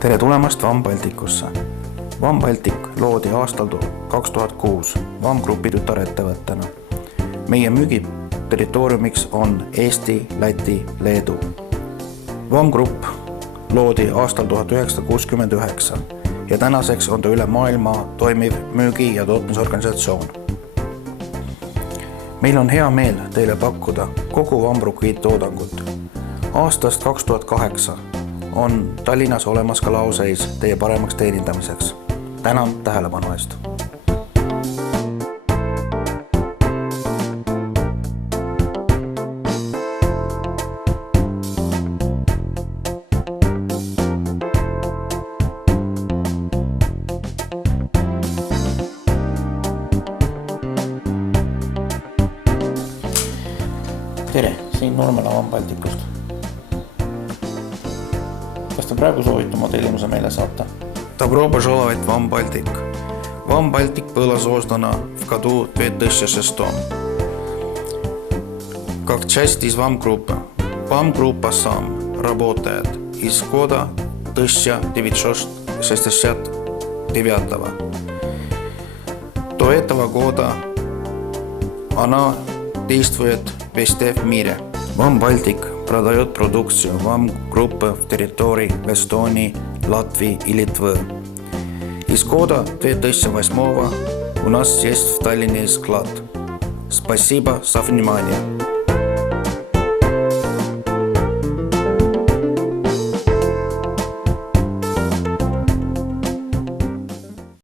Tere tulemast VAM Balticusse. VAM Baltic loodi aastal 2006 VAM Grupi tütarettevõttena. Meie müügiterritooriumiks on Eesti, Läti, Leedu. VAM Grupp loodi aastal 1969 ja tänaseks on ta üle maailma toimiv müügi- ja tootmisorganisatsioon. Meil on hea meel teile pakkuda kogu VAM Grupi toodangut. Aastast 2008 on Tallinnas olemas ka laoseis teie paremaks teenindamiseks. Tänan tähelepanu eest! Tere, siin Nurmela VAM Balticust. Kas te praegu soovite oma tellimuse meile saata? Добро пожаловать в VAM Baltic. VAM Baltic было создано в году 2006. Как часть из VAM группы. VAM группа сам работает из года 1969. До этого года она действует везде в мире. VAM Baltic продает продукцию VAM группы в территории Эстонии, Латвии и Литвы. Из года 2008 у нас есть в Таллине склад. Спасибо за внимание.